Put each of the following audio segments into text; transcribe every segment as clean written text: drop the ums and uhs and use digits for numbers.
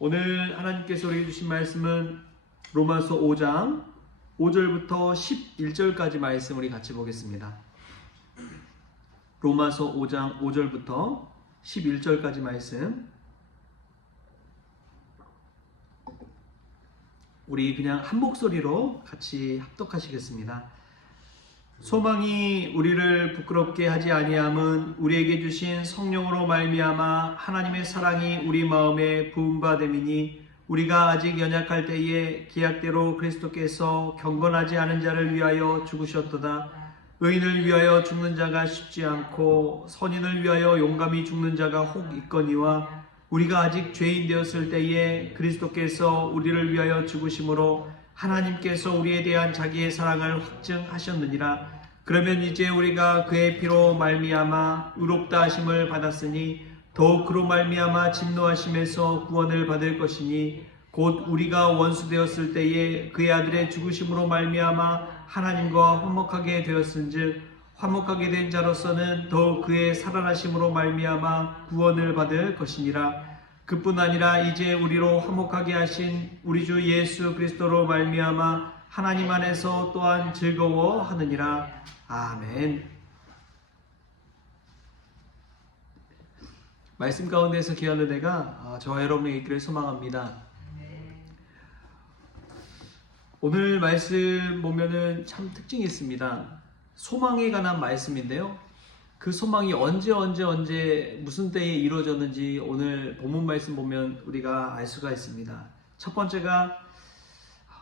오늘 하나님께서 우리에게 주신 말씀은 로마서 5장 5절부터 11절까지 말씀 우리 같이 보겠습니다. 로마서 5장 5절부터 11절까지 말씀 우리 그냥 한 목소리로 같이 합독하시겠습니다. 소망이 우리를 부끄럽게 하지 아니함은 우리에게 주신 성령으로 말미암아 하나님의 사랑이 우리 마음에 부음받음이니 우리가 아직 연약할 때에 계약대로 그리스도께서 경건하지 않은 자를 위하여 죽으셨도다. 의인을 위하여 죽는 자가 쉽지 않고 선인을 위하여 용감히 죽는 자가 혹 있거니와 우리가 아직 죄인 되었을 때에 그리스도께서 우리를 위하여 죽으심으로 하나님께서 우리에 대한 자기의 사랑을 확증하셨느니라. 그러면 이제 우리가 그의 피로 말미암아 의롭다 하심을 받았으니 더욱 그로 말미암아 진노하심에서 구원을 받을 것이니 곧 우리가 원수 되었을 때에 그의 아들의 죽으심으로 말미암아 하나님과 화목하게 되었은즉 화목하게 된 자로서는 더욱 그의 살아나심으로 말미암아 구원을 받을 것이니라. 그뿐 아니라 이제 우리로 화목하게 하신 우리 주 예수 그리스도로 말미암아 하나님 안에서 또한 즐거워하느니라. 아멘. 말씀 가운데서 귀한 은혜가 저와 여러분에게 있기를 소망합니다. 오늘 말씀 보면은 참 특징이 있습니다. 소망에 관한 말씀인데요. 그 소망이 언제 무슨 때에 이루어졌는지 오늘 본문 말씀 보면 우리가 알 수가 있습니다. 첫 번째가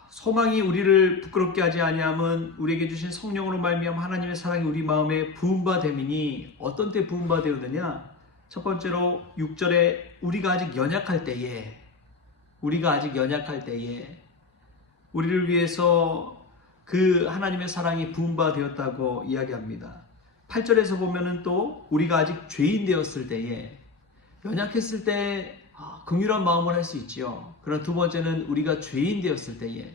소망이 우리를 부끄럽게 하지 아니함은 우리에게 주신 성령으로 말미암아 하나님의 사랑이 우리 마음에 부음받음이니 어떤 때 부음받으느냐? 첫 번째로 6절에 우리가 아직 연약할 때에 우리를 위해서 그 하나님의 사랑이 부음받았다고 이야기합니다. 8절에서 보면은 또 우리가 아직 죄인 되었을 때에 연약했을 때 긍휼한 마음을 할 수 있지요. 그러나 두 번째는 우리가 죄인 되었을 때에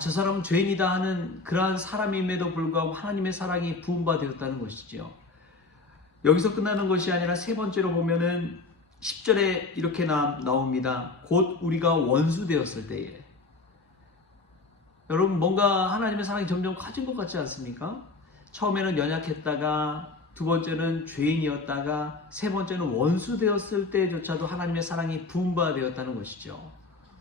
저 사람은 죄인이다 하는 그러한 사람임에도 불구하고 하나님의 사랑이 부음받았다는 것이죠. 여기서 끝나는 것이 아니라 세 번째로 보면은 10절에 이렇게 나옵니다. 곧 우리가 원수 되었을 때에. 여러분 뭔가 하나님의 사랑이 점점 커진 것 같지 않습니까? 처음에는 연약했다가 두 번째는 죄인이었다가 세 번째는 원수 되었을 때조차도 하나님의 사랑이 부음받았다는 것이죠.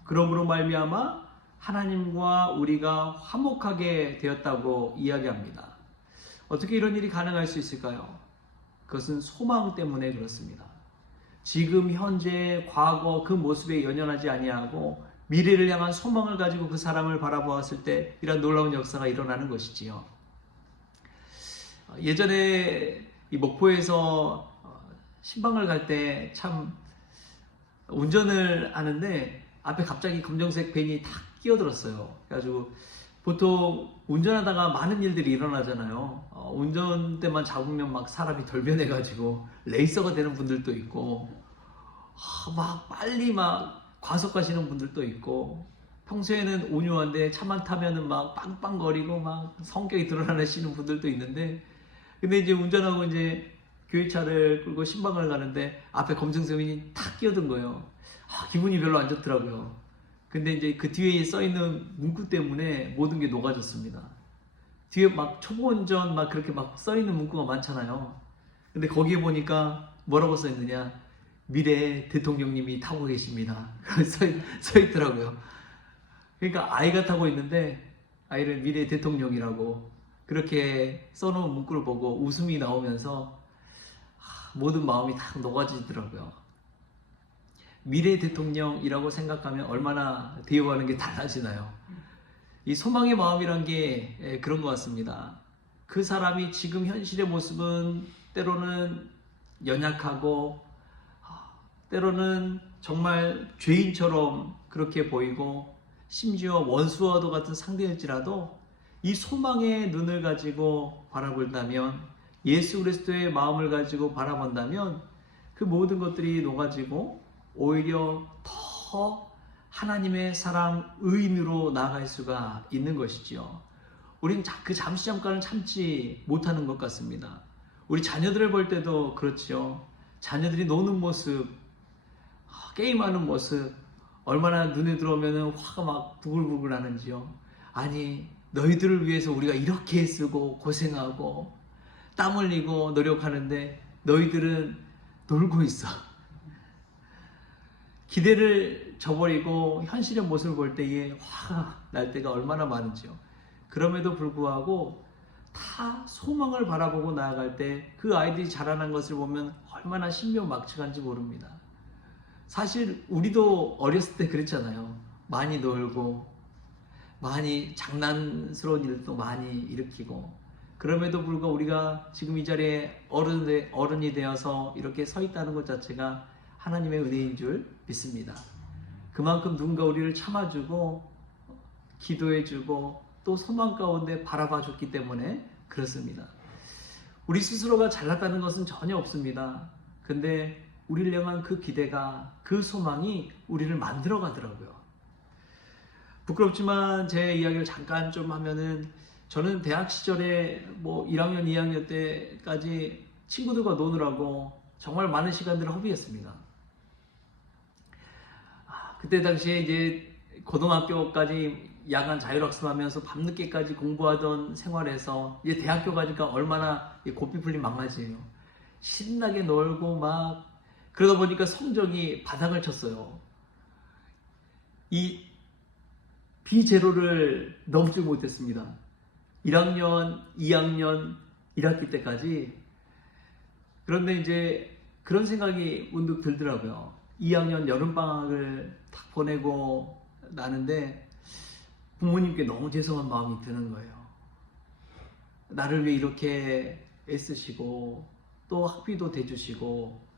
그러므로 말미암아 하나님과 우리가 화목하게 되었다고 이야기합니다. 어떻게 이런 일이 가능할 수 있을까요? 그것은 소망 때문에 그렇습니다. 지금 현재 과거 그 모습에 연연하지 아니하고 미래를 향한 소망을 가지고 그 사람을 바라보았을 때 이런 놀라운 역사가 일어나는 것이지요. 예전에 이 목포에서 신방을 갈 때 참 운전을 하는데 앞에 갑자기 검정색 밴이 탁 끼어들었어요. 그래가지고 보통 운전하다가 많은 일들이 일어나잖아요. 운전대만 잡으면 막 사람이 돌변해가지고 레이서가 되는 분들도 있고 막 빨리 막 과속하시는 분들도 있고 평소에는 온유한데 차만 타면은 막 빵빵거리고 막 성격이 드러나시는 분들도 있는데 근데 이제 운전하고 이제 교회차를 끌고 신방을 가는데 앞에 검정색이 탁 끼어든 거예요. 기분이 별로 안 좋더라고요. 근데 이제 그 뒤에 써있는 문구 때문에 모든 게 녹아졌습니다. 뒤에 막 초보 운전 막 그렇게 막 써있는 문구가 많잖아요. 근데 거기에 보니까 뭐라고 써있느냐? 미래 대통령님이 타고 계십니다. 써있더라고요. 그러니까 아이가 타고 있는데 아이를 미래 대통령이라고 그렇게 써놓은 문구를 보고 웃음이 나오면서 모든 마음이 다 녹아지더라고요. 미래 대통령이라고 생각하면 얼마나 대우하는 게 달라지나요? 이 소망의 마음이란 게 그런 것 같습니다. 그 사람이 지금 현실의 모습은 때로는 연약하고 때로는 정말 죄인처럼 그렇게 보이고 심지어 원수와도 같은 상대일지라도 이 소망의 눈을 가지고 바라본다면 예수 그리스도의 마음을 가지고 바라본다면 그 모든 것들이 녹아지고 오히려 더 하나님의 사랑 의인으로 나아갈 수가 있는 것이지요. 우린 그 잠시잠깐은 참지 못하는 것 같습니다. 우리 자녀들을 볼 때도 그렇죠. 자녀들이 노는 모습, 게임하는 모습, 얼마나 눈에 들어오면 화가 막 부글부글 하는지요. 아니, 너희들을 위해서 우리가 이렇게 쓰고 고생하고 땀 흘리고 노력하는데 너희들은 놀고 있어. 기대를 저버리고 현실의 모습을 볼 때에 화가 날 때가 얼마나 많은지요. 그럼에도 불구하고 다 소망을 바라보고 나아갈 때 그 아이들이 자라난 것을 보면 얼마나 신묘막측한지 모릅니다. 사실 우리도 어렸을 때 그랬잖아요. 많이 놀고 많이 장난스러운 일도 많이 일으키고, 그럼에도 불구하고 우리가 지금 이 자리에 어른이 되어서 이렇게 서 있다는 것 자체가 하나님의 은혜인 줄 믿습니다. 그만큼 누군가 우리를 참아주고 기도해주고 또 소망 가운데 바라봐줬기 때문에 그렇습니다. 우리 스스로가 잘났다는 것은 전혀 없습니다. 근데 우리를 향한 그 기대가, 그 소망이 우리를 만들어 가더라고요. 부끄럽지만 제 이야기를 잠깐 좀 하면은, 저는 대학 시절에 뭐 1학년, 2학년 때까지 친구들과 노느라고 정말 많은 시간들을 허비했습니다. 그때 당시에 이제 고등학교까지 야간 자율학습하면서 밤늦게까지 공부하던 생활에서 이제 대학교 가니까 얼마나 고삐 풀린 망가지예요. 신나게 놀고 막 그러다 보니까 성적이 바닥을 쳤어요. 이 비제로를 넘지 못했습니다. 1학년, 2학년, 1학기 때까지. 그런데 이제 그런 생각이 문득 들더라고요. 2학년 여름방학을 딱 보내고 나는데 부모님께 너무 죄송한 마음이 드는 거예요. 나를 위해 이렇게 애쓰시고 또 학비도 대주시고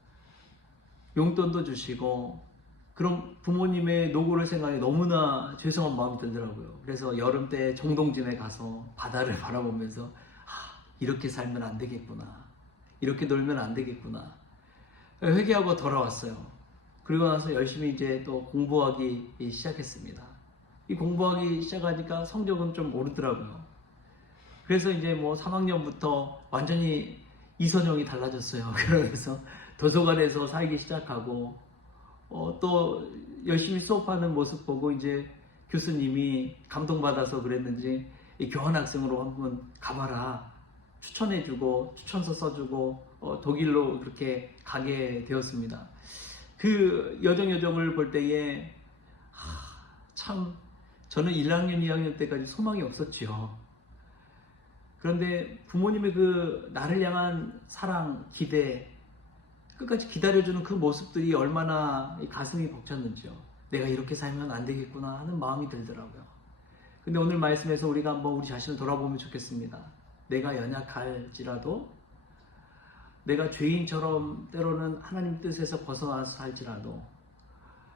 용돈도 주시고, 그럼 부모님의 노고를 생각해 너무나 죄송한 마음이 들더라고요. 그래서 여름 때 정동진에 가서 바다를 바라보면서 이렇게 살면 안 되겠구나, 이렇게 놀면 안 되겠구나 회개하고 돌아왔어요. 그리고 나서 열심히 이제 또 공부하기 시작했습니다. 이 공부하기 시작하니까 성적은 좀 오르더라고요. 그래서 이제 뭐 3학년부터 완전히 이선형이 달라졌어요. 그러면서 도서관에서 살기 시작하고, 또 열심히 수업하는 모습 보고 이제 교수님이 감동받아서 그랬는지 이 교환학생으로 한번 가봐라 추천해주고 추천서 써주고 독일로 그렇게 가게 되었습니다. 그 여정을 볼 때에 참 저는 1학년, 2학년 때까지 소망이 없었죠. 그런데 부모님의 그 나를 향한 사랑, 기대, 끝까지 기다려주는 그 모습들이 얼마나 가슴이 벅찼는지요. 내가 이렇게 살면 안 되겠구나 하는 마음이 들더라고요. 근데 오늘 말씀에서 우리가 한번 우리 자신을 돌아보면 좋겠습니다. 내가 연약할지라도, 내가 죄인처럼 때로는 하나님 뜻에서 벗어나서 살지라도,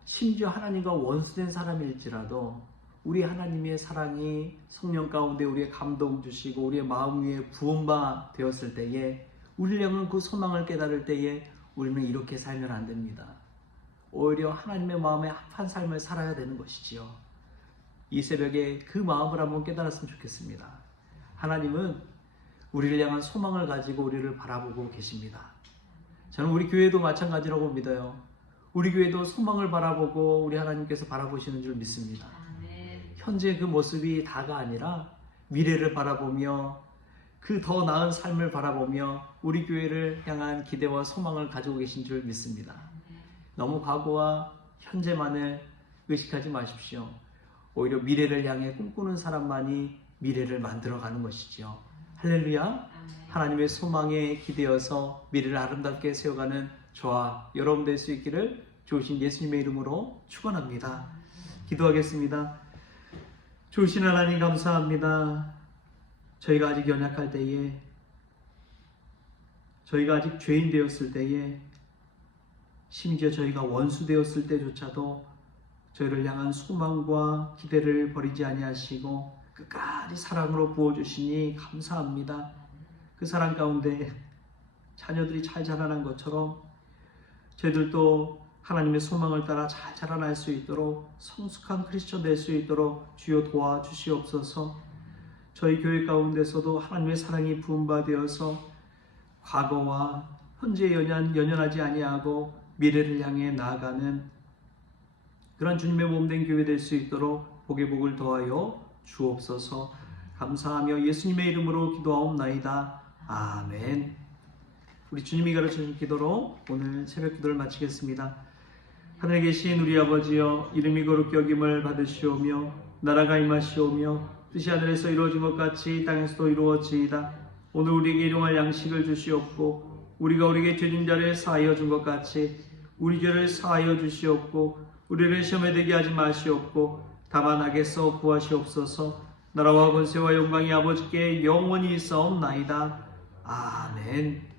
심지어 하나님과 원수된 사람일지라도 우리 하나님의 사랑이 성령 가운데 우리의 감동 주시고 우리의 마음 위에 부음바 되었을 때에, 우리를 향한 그 소망을 깨달을 때에 우리는 이렇게 살면 안 됩니다. 오히려 하나님의 마음에 합한 삶을 살아야 되는 것이지요. 이 새벽에 그 마음을 한번 깨달았으면 좋겠습니다. 하나님은 우리를 향한 소망을 가지고 우리를 바라보고 계십니다. 저는 우리 교회도 마찬가지라고 믿어요. 우리 교회도 소망을 바라보고 우리 하나님께서 바라보시는 줄 믿습니다. 현재 그 모습이 다가 아니라 미래를 바라보며 그 더 나은 삶을 바라보며 우리 교회를 향한 기대와 소망을 가지고 계신 줄 믿습니다. 너무 과거와 현재만을 의식하지 마십시오. 오히려 미래를 향해 꿈꾸는 사람만이 미래를 만들어가는 것이지요. 할렐루야. 하나님의 소망에 기대어서 미래를 아름답게 세워가는 저와 여러분 될 수 있기를 좋으신 예수님의 이름으로 축원합니다. 기도하겠습니다. 좋으신 하나님 감사합니다. 저희가 아직 연약할 때에, 저희가 아직 죄인 되었을 때에, 심지어 저희가 원수 되었을 때조차도 저희를 향한 소망과 기대를 버리지 아니하시고 끝까지 사랑으로 부어주시니 감사합니다. 그 사랑 가운데 자녀들이 잘 자라난 것처럼 저희들도 하나님의 소망을 따라 잘 자라날 수 있도록 성숙한 크리스천 될 수 있도록 주여 도와주시옵소서. 저희 교회 가운데서도 하나님의 사랑이 부음받아서 과거와 현재에 연연하지 아니하고 미래를 향해 나아가는 그런 주님의 몸된 교회 될 수 있도록 복의 복을 더하여 주옵소서. 감사하며 예수님의 이름으로 기도하옵나이다. 아멘. 우리 주님이 가르쳐주신 기도로 오늘 새벽 기도를 마치겠습니다. 하늘에 계신 우리 아버지여, 이름이 거룩히 여김을 받으시오며 나라가 임하시오며 뜻이 하늘에서 이루어진 것 같이 땅에서도 이루어지이다. 오늘 우리에게 일용할 양식을 주시옵고 우리가 우리에게 죄진 자를 사하여 준 것 같이 우리 죄를 사하여 주시옵고 우리를 시험에 들게 하지 마시옵고 다만 악에서 구하시옵소서. 나라와 권세와 영광이 아버지께 영원히 있사옵나이다. 아멘.